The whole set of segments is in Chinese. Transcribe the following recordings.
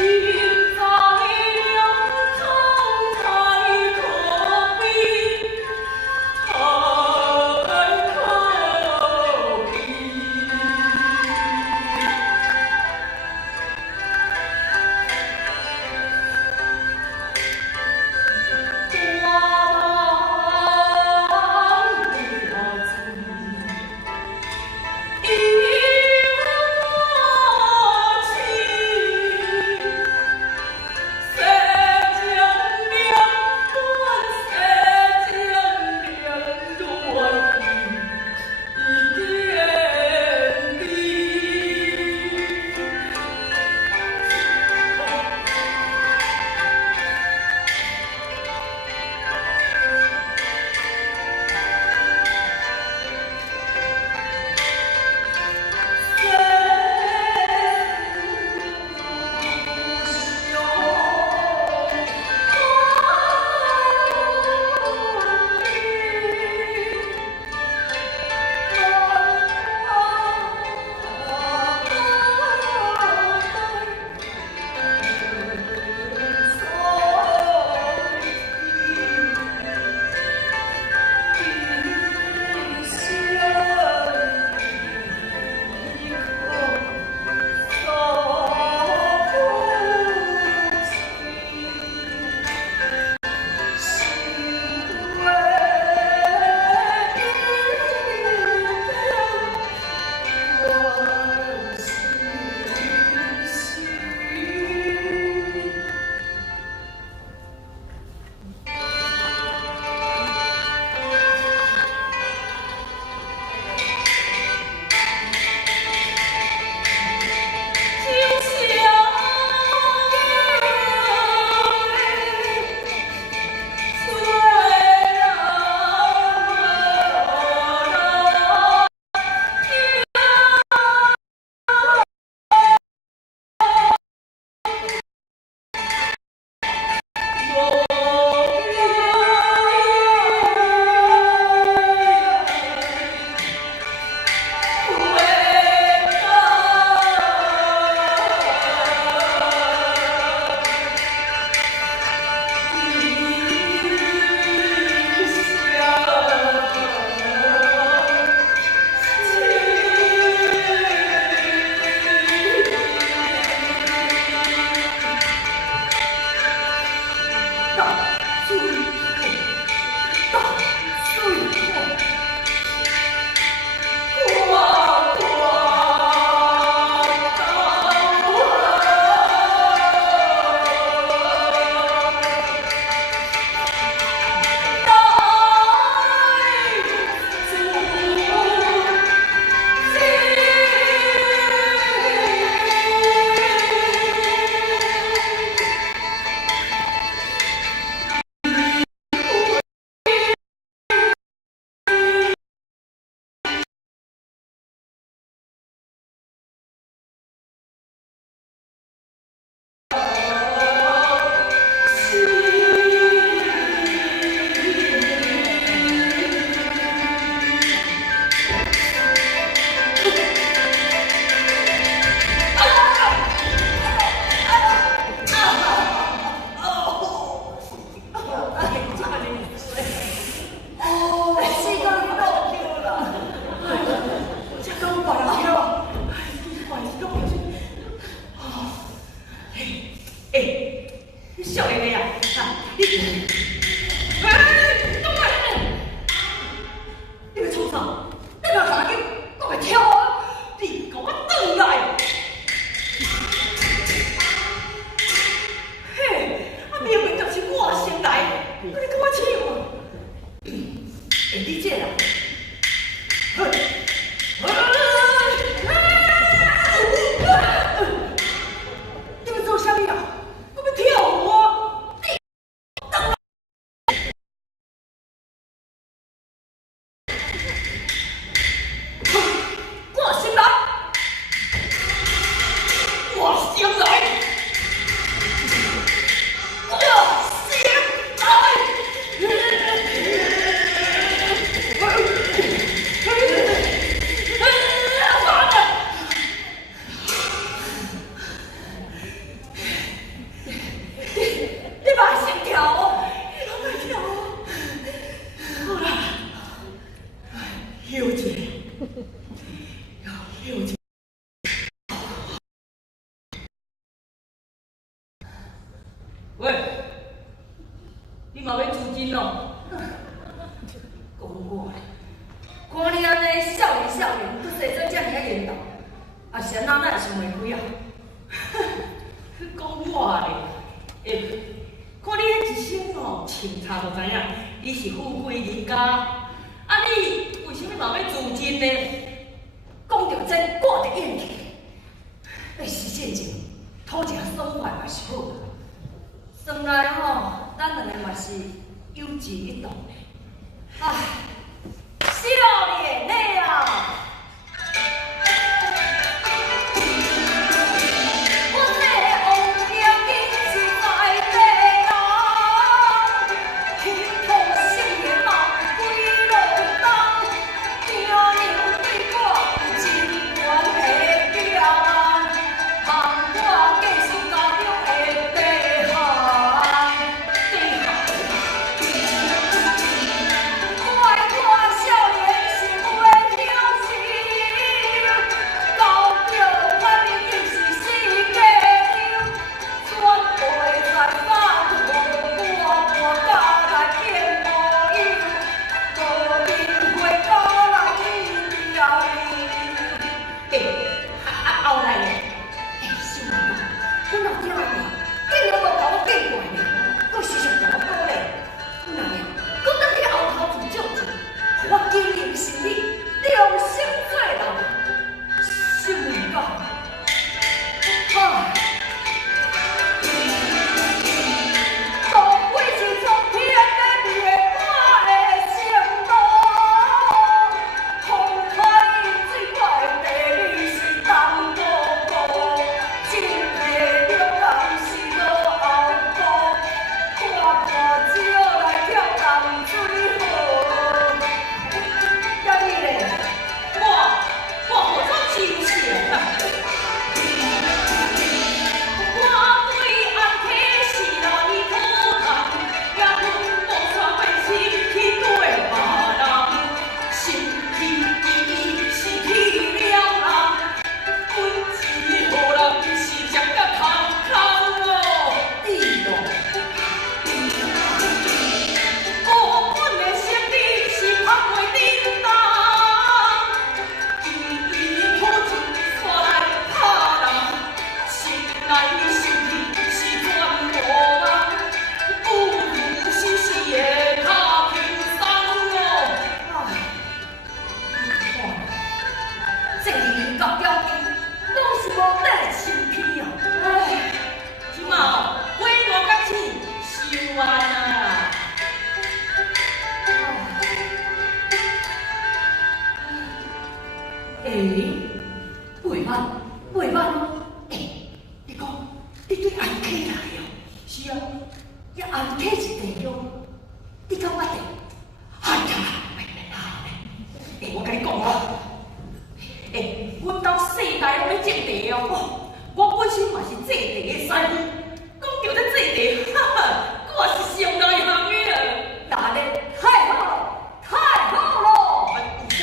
今在两苍苍。喂，你嘛要资金哦？讲我，看你安尼少年，搁生做遮尔啊严重，啊是安怎哪会想袂开啊？讲我咧，看你迄一身哦，穿插就知影，你是富贵人家，啊你为什么嘛要资金呢？讲到这，挂着硬气，要实现前，讨一下爽快嘛是好。 算来吼，咱两个嘛是有志一同的。唉，少年嘞啊！我这王家今是在地人，天土生的梦归落东，爹娘对我真怨的强，望我继续家中的地行。 快！体是地狱，你敢捌定？哎呀，我甲你讲哦，阮兜世代拢咧种地哦，我本身嘛是种地的师傅，讲到这种地，哈哈，我是上内行的啊。那咧，太好了，太好了，有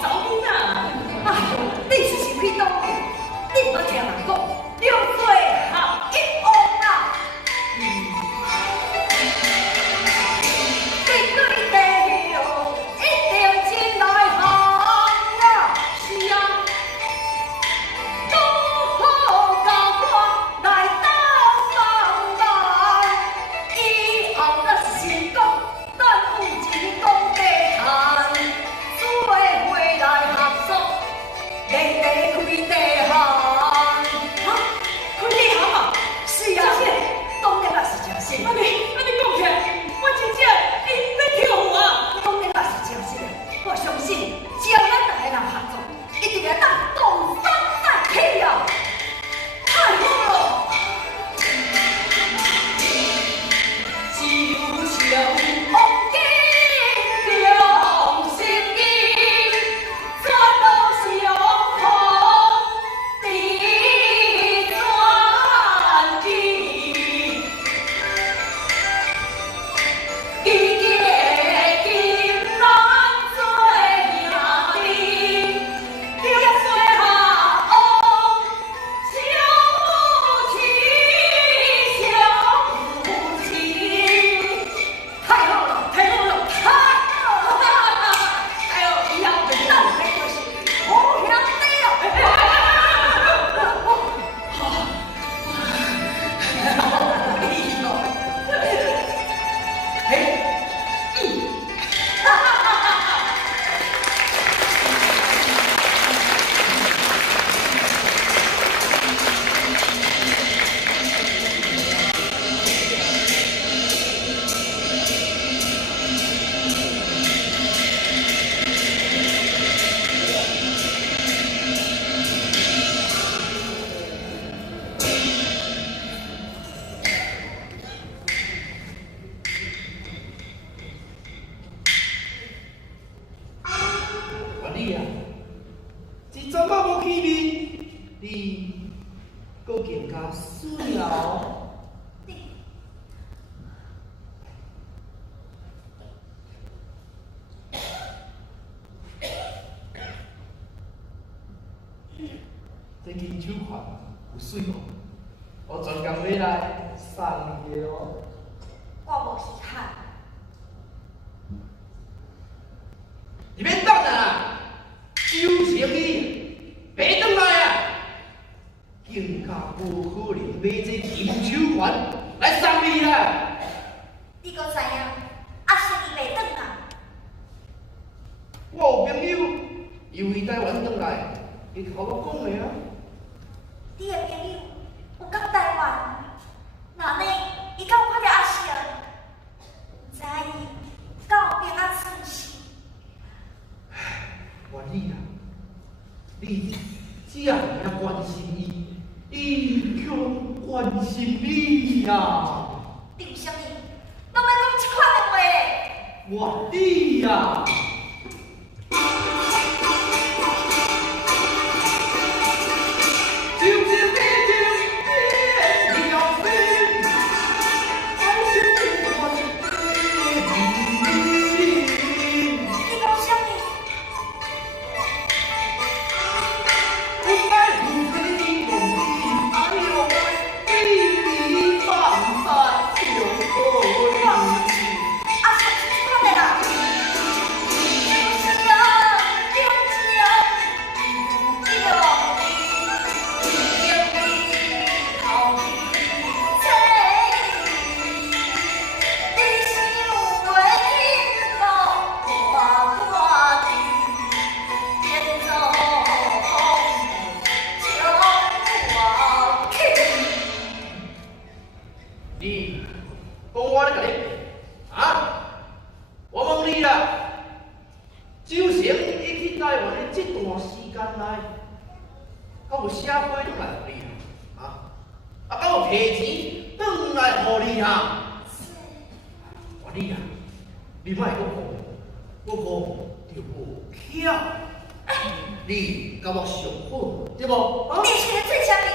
啥物好啦？这金手环有水哦，我专工买来送你的哦。我无稀罕。你免等啦，收生意别转来啊！更加无可能买这金手环来送你啦。你阁知影？啊，生意袂转啊？我有朋友由于台湾转来，伊就甲我讲的啊。你的朋友有到台湾，那呢？伊敢有看到阿成？毋知伊敢有变啊出世？我你啊，你只要关心伊，伊就关心你呀。凭什么？拢要讲这款的话？我你呀。你莫讲我就无巧，你甲我上好，对无？你是咧做啥物？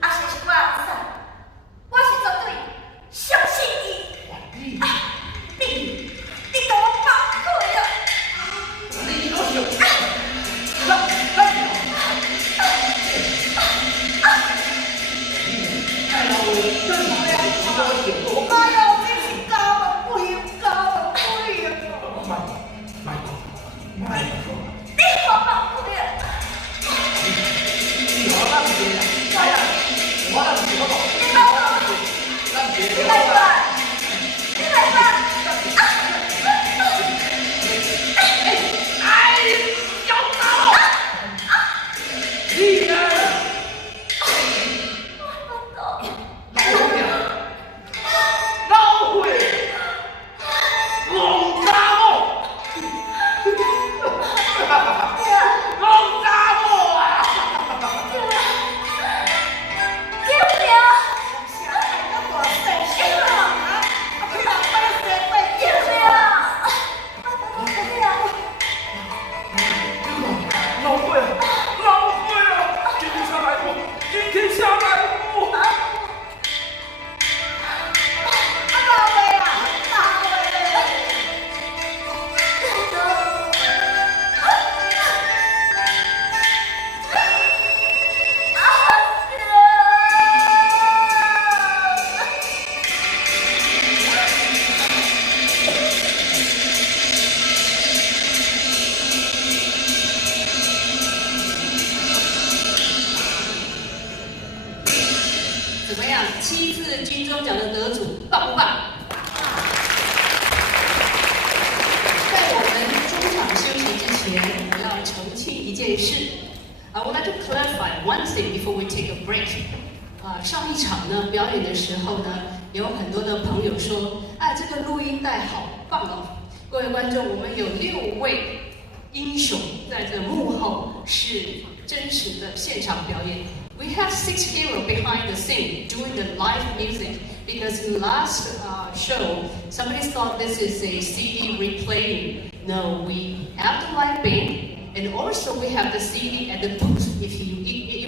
啊，是我阿嫂，我是绝对相信伊。你甲我放开啊！你我上，哎呦，真係我上。哎呦，你是教我鬼，教我鬼啊！你给我放开啊！我咱唔是，哎呀，我咱唔是嗰個，你来吧，咱唔是你来吧，你来吧。哎，有走！你呀！怎么样？7次金钟奖的得主，棒不棒？在我们中场休息之前，我要澄清一件事。I would like to clarify one thing before we take a break. 上一场呢表演的时候呢，有很多的朋友说，这个录音带好棒哦！各位观众，我们有6位英雄在这幕后是真实的现场表演。We have 6 heroes behind the scene doing the live music because in last show, somebody thought this is a CD replaying. No, we have the live band and also we have the CD at the booth. If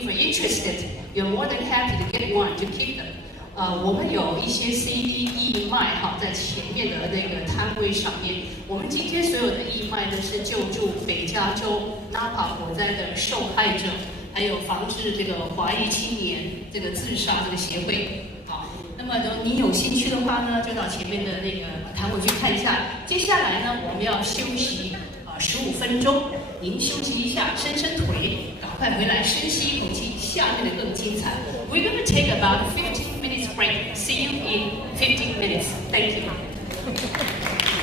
you're interested, you're more than happy to get one to keep them. 我们有一些 CD 义卖在前面的那个摊位上面。我们今天所有的义卖呢是救助北加州 Napa 火灾的受害者。还有防治这个华裔青年这个自杀这个协会，好，那么你有兴趣的话呢，就到前面的那个摊位去看一下。接下来呢，我们要休息15分钟，您休息一下，伸伸腿，赶快回来深吸一口气，下面的更精彩。We're going to take about 15 minutes break. See you in 15 minutes. Thank you.